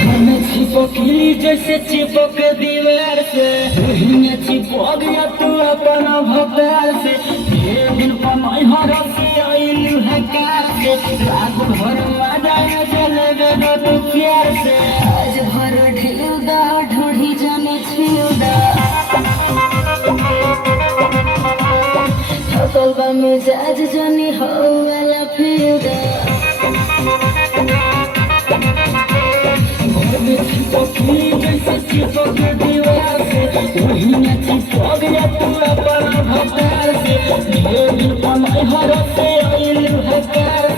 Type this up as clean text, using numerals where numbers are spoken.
चिपकली जैसे चिपक दीवार से चिपक गया तू अपन भतार से दिन कमाई हर से आइलू है कार से रात भर मजा चले तू प्यार से आज भर ढिलदा ढूढ़ी जाने छिलदा थकल बा मिजाज जानी हो वाला फिरदा चिपकली जैसे चिपक दीवार से चिपक गया तू अपन भतार से दिन कमाई हर से आइलू है कार